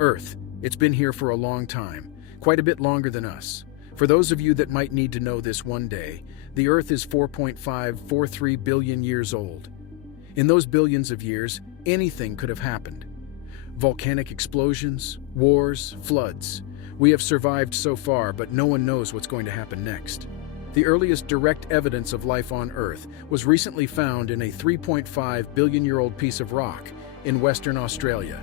Earth. It's been here for a long time, quite a bit longer than us. For those of you that might need to know this one day, the Earth is 4.543 billion years old. In those billions of years, anything could have happened. Volcanic explosions, wars, floods. We have survived so far, but no one knows what's going to happen next. The earliest direct evidence of life on Earth was recently found in a 3.5 billion-year-old piece of rock in Western Australia.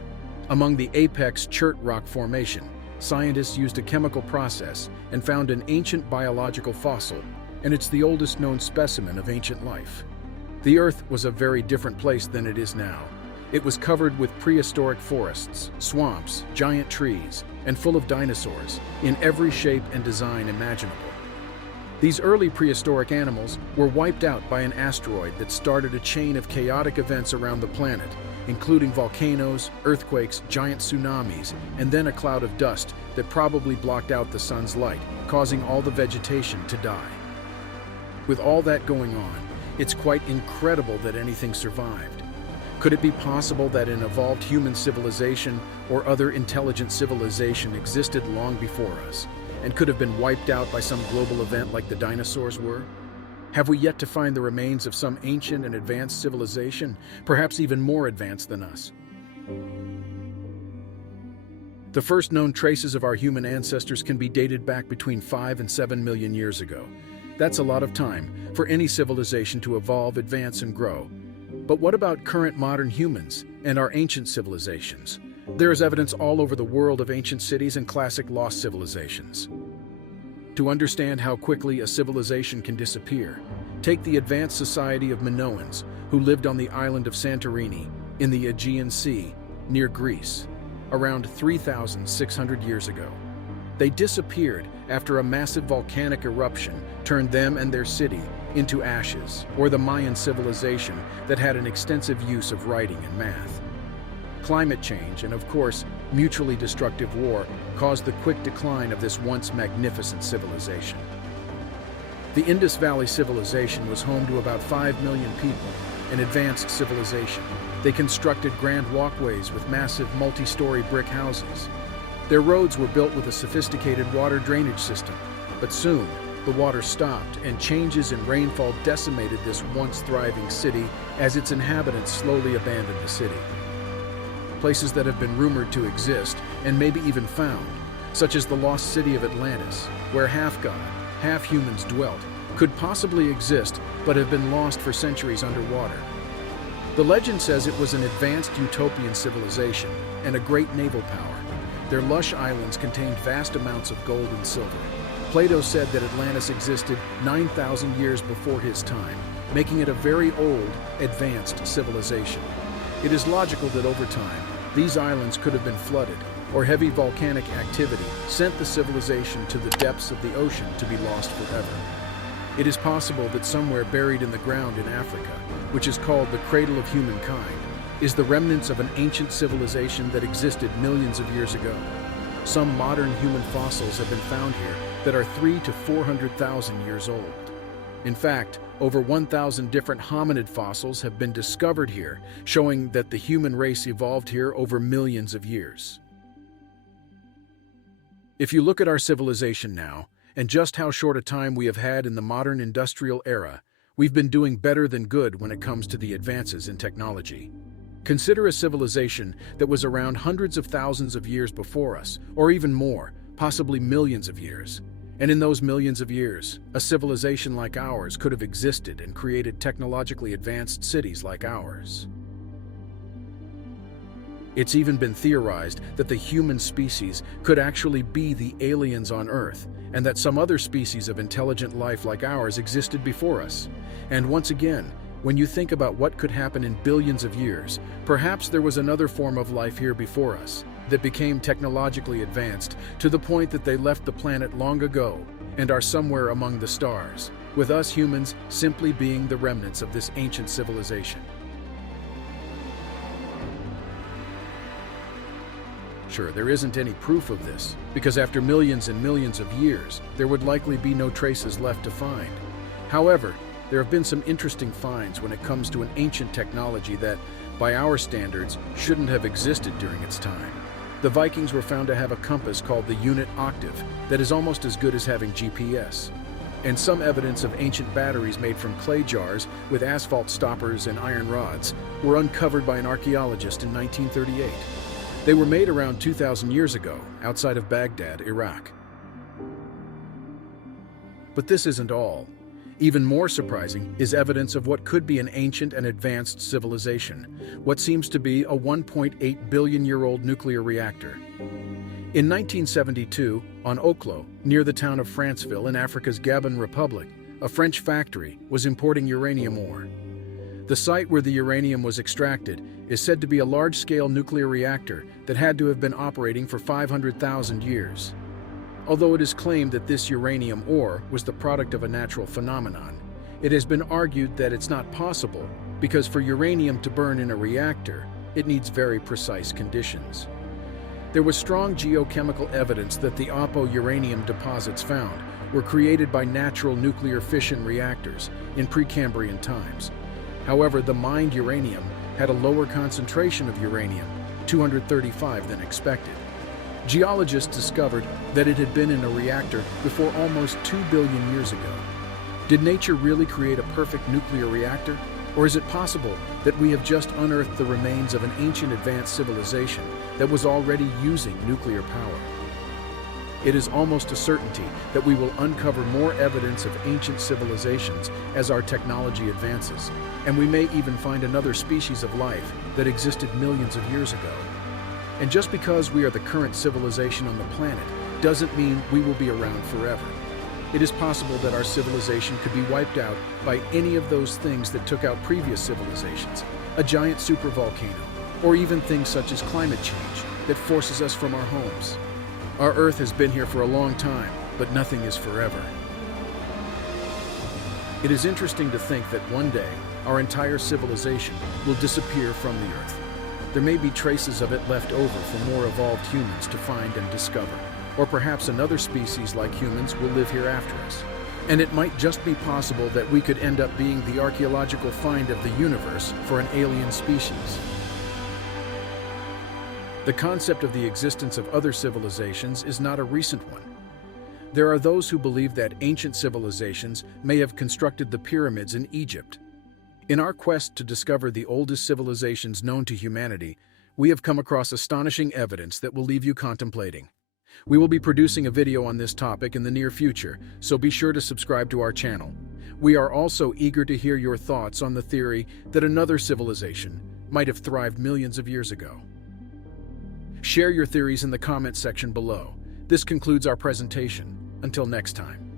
Among the apex chert rock formation, scientists used a chemical process and found an ancient biological fossil, and it's the oldest known specimen of ancient life. The Earth was a very different place than it is now. It was covered with prehistoric forests, swamps, giant trees, and full of dinosaurs in every shape and design imaginable. These early prehistoric animals were wiped out by an asteroid that started a chain of chaotic events around the planet, including volcanoes, earthquakes, giant tsunamis, and then a cloud of dust that probably blocked out the sun's light, causing all the vegetation to die. With all that going on, it's quite incredible that anything survived. Could it be possible that an evolved human civilization or other intelligent civilization existed long before us and could have been wiped out by some global event like the dinosaurs were? Have we yet to find the remains of some ancient and advanced civilization, perhaps even more advanced than us? The first known traces of our human ancestors can be dated back between 5 and 7 million years ago. That's a lot of time for any civilization to evolve, advance, and grow. But what about current modern humans and our ancient civilizations? There is evidence all over the world of ancient cities and classic lost civilizations. To understand how quickly a civilization can disappear, take the advanced society of Minoans, who lived on the island of Santorini in the Aegean Sea, near Greece, around 3,600 years ago. They disappeared after a massive volcanic eruption turned them and their city into ashes, or the Mayan civilization that had an extensive use of writing and math. Climate change and, of course, mutually destructive war caused the quick decline of this once magnificent civilization. The Indus Valley civilization was home to about 5 million people, an advanced civilization. They constructed grand walkways with massive multi-story brick houses. Their roads were built with a sophisticated water drainage system, but soon the water stopped and changes in rainfall decimated this once thriving city as its inhabitants slowly abandoned the city. Places that have been rumored to exist, and maybe even found, such as the lost city of Atlantis, where half-god, half-humans dwelt, could possibly exist but have been lost for centuries underwater. The legend says it was an advanced utopian civilization and a great naval power. Their lush islands contained vast amounts of gold and silver. Plato said that Atlantis existed 9,000 years before his time, making it a very old, advanced civilization. It is logical that over time, these islands could have been flooded, or heavy volcanic activity sent the civilization to the depths of the ocean to be lost forever. It is possible that somewhere buried in the ground in Africa, which is called the cradle of humankind, is the remnants of an ancient civilization that existed millions of years ago. Some modern human fossils have been found here that are 300,000 to 400,000 years old. In fact, over 1,000 different hominid fossils have been discovered here, showing that the human race evolved here over millions of years. If you look at our civilization now, and just how short a time we have had in the modern industrial era, we've been doing better than good when it comes to the advances in technology. Consider a civilization that was around hundreds of thousands of years before us, or even more, possibly millions of years. And in those millions of years, a civilization like ours could have existed and created technologically advanced cities like ours. It's even been theorized that the human species could actually be the aliens on Earth, and that some other species of intelligent life like ours existed before us. And once again, when you think about what could happen in billions of years, perhaps there was another form of life here before us that became technologically advanced to the point that they left the planet long ago and are somewhere among the stars, with us humans simply being the remnants of this ancient civilization. Sure, there isn't any proof of this, because after millions and millions of years, there would likely be no traces left to find. However, there have been some interesting finds when it comes to an ancient technology that, by our standards, shouldn't have existed during its time. The Vikings were found to have a compass called the unit octave that is almost as good as having GPS. And some evidence of ancient batteries made from clay jars with asphalt stoppers and iron rods were uncovered by an archaeologist in 1938. They were made around 2,000 years ago, outside of Baghdad, Iraq. But this isn't all. Even more surprising is evidence of what could be an ancient and advanced civilization, what seems to be a 1.8 billion-year-old nuclear reactor. In 1972, on Oklo, near the town of Franceville in Africa's Gabon Republic, a French factory was importing uranium ore. The site where the uranium was extracted is said to be a large-scale nuclear reactor that had to have been operating for 500,000 years. Although it is claimed that this uranium ore was the product of a natural phenomenon, it has been argued that it's not possible because for uranium to burn in a reactor, it needs very precise conditions. There was strong geochemical evidence that the Apo uranium deposits found were created by natural nuclear fission reactors in Precambrian times. However, the mined uranium had a lower concentration of uranium, 235, than expected. Geologists discovered that it had been in a reactor before almost 2 billion years ago. Did nature really create a perfect nuclear reactor? Or is it possible that we have just unearthed the remains of an ancient advanced civilization that was already using nuclear power? It is almost a certainty that we will uncover more evidence of ancient civilizations as our technology advances, and we may even find another species of life that existed millions of years ago. And just because we are the current civilization on the planet doesn't mean we will be around forever. It is possible that our civilization could be wiped out by any of those things that took out previous civilizations, a giant supervolcano, or even things such as climate change that forces us from our homes. Our Earth has been here for a long time, but nothing is forever. It is interesting to think that one day our entire civilization will disappear from the Earth. There may be traces of it left over for more evolved humans to find and discover. Or perhaps another species like humans will live here after us. And it might just be possible that we could end up being the archaeological find of the universe for an alien species. The concept of the existence of other civilizations is not a recent one. There are those who believe that ancient civilizations may have constructed the pyramids in Egypt. In our quest to discover the oldest civilizations known to humanity, we have come across astonishing evidence that will leave you contemplating. We will be producing a video on this topic in the near future, so be sure to subscribe to our channel. We are also eager to hear your thoughts on the theory that another civilization might have thrived millions of years ago. Share your theories in the comments section below. This concludes our presentation. Until next time.